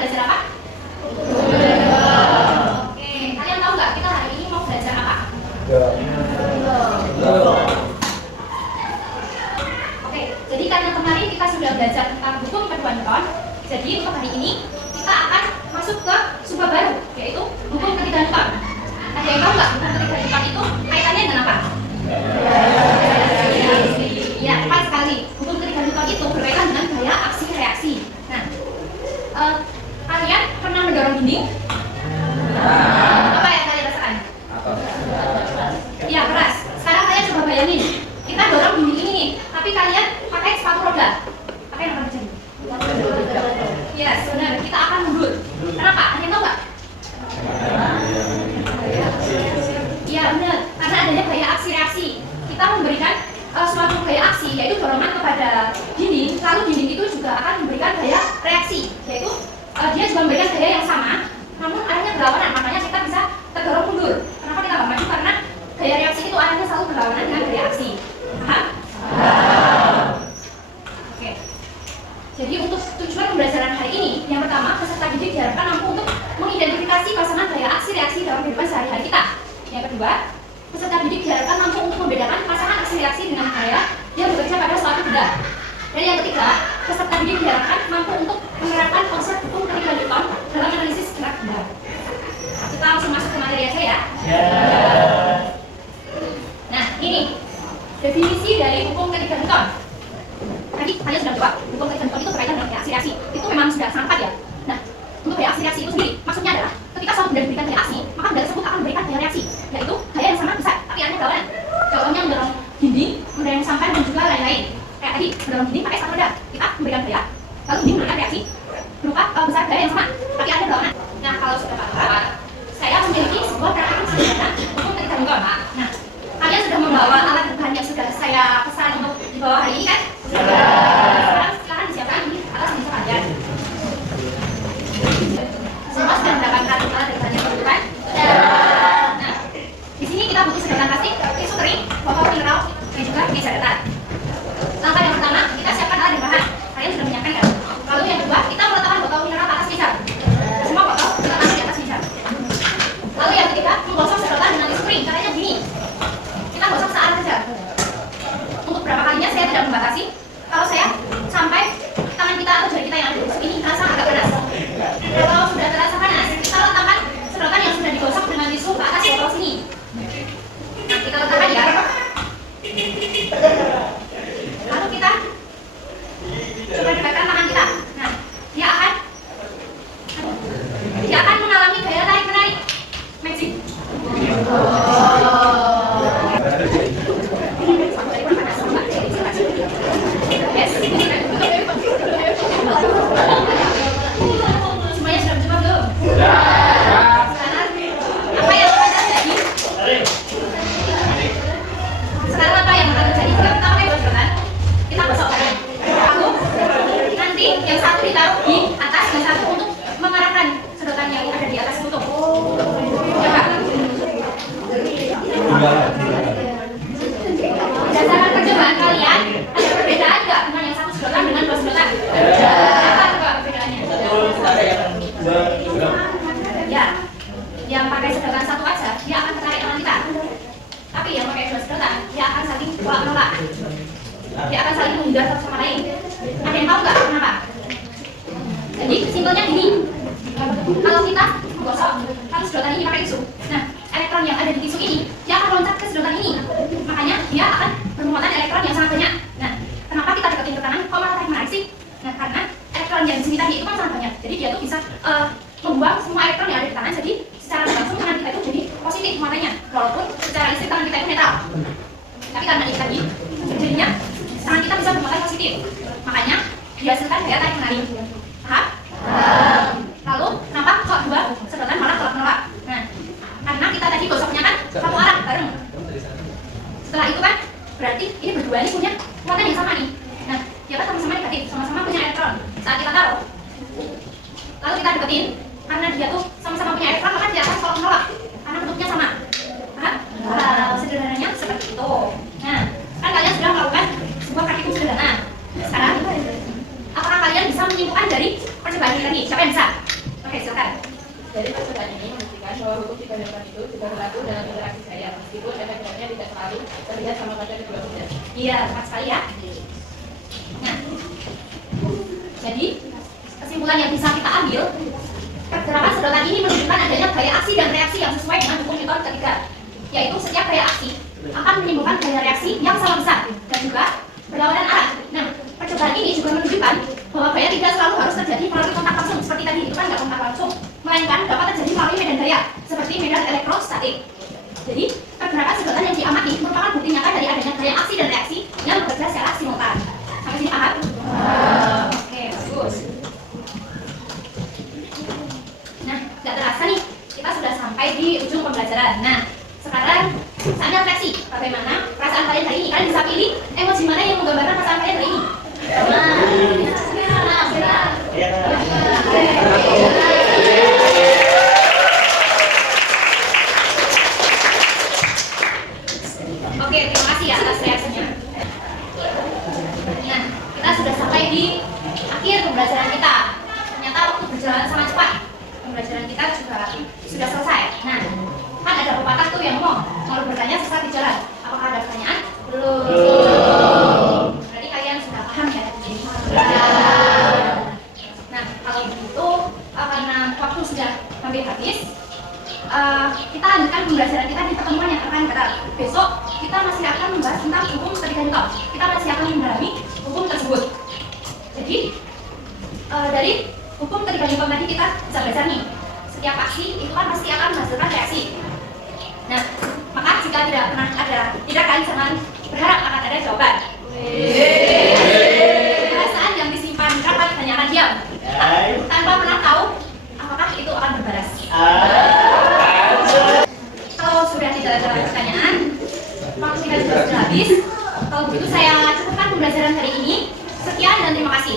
belajar apa? Oke, kalian tahu nggak kita hari ini mau belajar apa? Oke, jadi karena kemarin kita sudah belajar tentang hukum kedua Newton, jadi untuk hari ini kita akan masuk ke sub baru, yaitu hukum ketiga Newton. Ada yang tahu nggak hukum ketiga Newton itu kaitannya dengan apa? Ya, tepat sekali. Hukum ketiga Newton itu berkaitan dengan gaya aksi reaksi. Nah, kalian pernah mendorong dinding? Apa yang kalian rasakan? Ya, keras. Sekarang kalian coba bayangin, kita dorong dinding ini nih, tapi kalian pakai sepatu roda. Apa yang akan terjadi? Ya, benar. Kita akan mundur. Kenapa? Kalian tahu nggak? Ya, benar. Karena adanya gaya aksi reaksi. Kita memberikan suatu gaya aksi, yaitu dorongan kepada dinding, lalu dinding itu juga akan memberikan gaya reaksi, yaitu dia juga memberikan gaya yang sama, namun arahnya berlawanan, makanya kita bisa terdorong mundur. Kenapa kita nggak maju? Karena gaya reaksi itu arahnya selalu berlawanan dengan gaya aksi. Paham? Oke. Jadi untuk tujuan pembelajaran hari ini, yang pertama, peserta didik diharapkan mampu untuk mengidentifikasi pasangan gaya aksi reaksi dalam kehidupan sehari-hari kita. Yang kedua, peserta didik diharapkan mampu untuk membedakan pasangan aksi reaksi dengan gaya yang bekerja pada suatu benda. Dan yang ketiga, peserta didik diharapkan mampu untuk menerapkan konsep hukum ketiga Newton dalam analisis gerak benda. Kita langsung masuk ke materi aja ya. Nah, ini definisi dari hukum ketiga Newton. Tadi kalian sudah jawab, hukum ketiga Newton itu berkaitan dengan gaya aksi reaksi. Itu memang sudah sangat tepat ya. Nah, untuk gaya aksi reaksi itu sendiri, maksudnya adalah ketika suatu benda diberikan gaya aksi, maka benda tersebut akan memberikan gaya reaksi, yaitu gaya yang sama besar, tapi arahnya berlawanan. Contohnya mendorong dinding, mendorong sampah dan juga lain-lain. Kayak tadi, mendorong dinding pakai sepatu roda, kita memberikan gaya, lalu dinding memberikan reaksi berupa besar gaya yang sama, tapi arahnya berlawanan. Nah, kalau sudah paham, saya memiliki sebuah praktik sederhana hukum ketiga Newton. Nah, kalian sudah membawa alat bahan yang sudah saya pesan untuk dibawa hari ini kan? Sekarang disiapkan di atas meja kalian. Semua sudah mendapatkan alat bahan yang dibutuhkan. Nah, di sini kita butuh sedotan plastik, tisu kering, botol mineral, dan juga meja datar. Langkah yang pertama, kita siapkan alat bahan. Kalian sudah menyiapkan kan? Lalu yang kedua, kita meletakkan botol mineral ke atas meja. Semua botol diletakkan di atas meja. Lalu yang ketiga, menggosok sedotan dengan tisu kering. Caranya gini, kita gosok searah saja. Untuk berapa kalinya saya tidak membatasi. Kalau saya sampai tangan kita atau jari kita yang ada di tisu ini terasa agak panas. Kalau sudah terasa panas, kita letakkan sedotan yang sudah digosok dengan tisu ke atas botol sini. Nah, kita letakkan ya. Lalu kita coba dekatkan tangan kita. Nah, dia akan mengalami gaya tarik menarik. Magic. Semuanya sudah mencoba belum? Sekarang apa yang akan terjadi? Jika kita pakai dua sedotan, kita gosok tangan. Lalu nanti yang satu ditaruh di atas, yang satu untuk mengarahkan sedotan yang ada di atas tutup. Coba. Berdasarkan percobaan kalian, ada perbedaan nggak dengan yang satu sedotan dengan dua sedotan? Apa coba perbedaannya? Ya, yang pakai sedotan satu aja, dia akan tertarik tangan kita. Tapi yang pakai dua sedotan, dia akan saling tolak-menolak. Dia akan saling menghindar satu sama lain. Ada yang tahu nggak kenapa? Jadi simpelnya gini. Kalau kita menggosok, kalau sedotan ini pakai tisu, nah elektron yang ada di tisu ini, dia akan loncat ke sedotan ini. Makanya dia akan bermuatan elektron yang sangat banyak. Nah, kenapa kita deketin ke kanan? Kok malah tarik menarik sih? Nah, karena elektron yang di sini tadi itu kan sangat banyak. Jadi dia tuh bisa membuang semua elektron yang ada di tangan. Jadi secara langsung tangan kita itu jadi positif muatannya, walaupun secara listrik tangan kita itu netral. Tapi karena ini tadi, jadinya tangan kita bisa bermuatan positif. Makanya dihasilkan gaya tarik menarik. Paham? Lalu kenapa kok dua sedotan malah tolak-menolak? Nah, karena kita tadi gosoknya kan satu arah bareng. Setelah itu kan berarti ini berdua ini punya muatan yang sama nih. Nah, dia kan sama-sama negatif, sama-sama punya elektron. Saat kita taruh, lalu kita deketin, karena dia tuh sama-sama punya elektron, maka dia akan tolak-menolak karena bentuknya sama. Paham? Sederhananya seperti itu. Nah, kan kalian sudah melakukan sebuah praktikum sederhana. Sekarang, apakah kalian bisa menyimpulkan dari percobaan ini tadi? Siapa yang bisa? Oke, silakan. Dari percobaan ini membuktikan bahwa hukum dibandingkan itu juga berlaku dalam interaksi saya, meskipun efek-efeknya tidak selalu terlihat sama pada kedua bidang. Iya, tepat sekali ya. Nah, jadi kesimpulan yang bisa kita ambil, pergerakan sedotan ini menunjukkan adanya gaya aksi dan reaksi yang sesuai dengan hukum Newton ketiga, yaitu setiap gaya aksi akan menimbulkan gaya reaksi yang sama besar dan juga berlawanan arah. Nah, percobaan ini juga menunjukkan bahwa gaya tidak selalu harus terjadi melalui kontak langsung seperti tadi, itu kan nggak kontak langsung, melainkan dapat terjadi melalui medan gaya seperti medan elektrostatik. Jadi, pergerakan sedotan yang diamati merupakan bukti nyata dari adanya gaya aksi dan reaksi yang bekerja secara simultan. Sampai sini paham? Oke, bagus. Nah, nggak terasa nih, kita sudah sampai di ujung pembelajaran. Nah, sekarang saatnya refleksi. Bagaimana perasaan kalian hari ini? Kalian bisa pilih emosi mana yang menggambarkan perasaan kalian hari ini? Oke, terima kasih ya atas reaksinya. Nah, kita sudah sampai di akhir pembelajaran kita. Ternyata waktu berjalan sangat cepat. Pembelajaran kita juga sudah selesai. Nah, kan ada pepatah tuh yang ngomong, kalau bertanya sesat di jalan. Apakah ada pertanyaan? Belum. Berarti kalian sudah paham ya? Nah, kalau begitu, karena waktu sudah hampir habis, kita lanjutkan pembelajaran kita di pertemuan yang akan datang. Besok kita masih akan membahas tentang hukum ketiga Newton. Kita masih akan mendalami hukum tersebut. Jadi, dari hukum ketiga Newton tadi kita bisa belajar nih, setiap aksi itu kan pasti akan menghasilkan reaksi. Nah, maka jika tidak kan jangan berharap akan ada jawaban. Perasaan yang disimpan dapat tanyakan diam, tanpa pernah tahu apakah itu akan berbalas. Kalau sudah tidak ada pertanyaan, waktu kita sudah habis. Kalau begitu saya cukupkan pembelajaran hari ini. Sekian dan terima kasih.